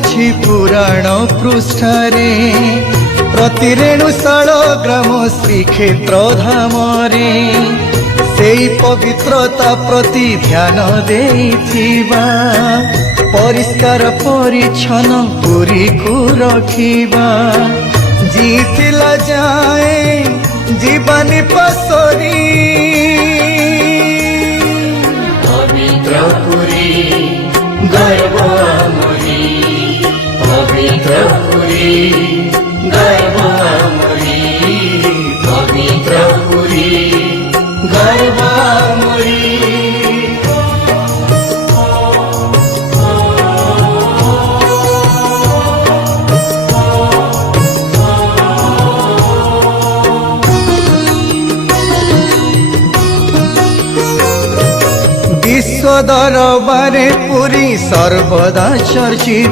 अछि पुराण पृष्ठरे प्रतिरेणुशाल ग्राम श्रीक्षेत्र धामरे सेई पवित्रता प्रति ध्यान देइथिबा परिष्कार परिच्छन्न पुरी को रखिबा जीतिला जाए जीवन पसरी पवित्र पुरी गर्व मरी पवित्र पुरी गर्व मरी पवित्र पुरी गर्व मरी विश्व दरबारे पुरी सर्वदा चर्चित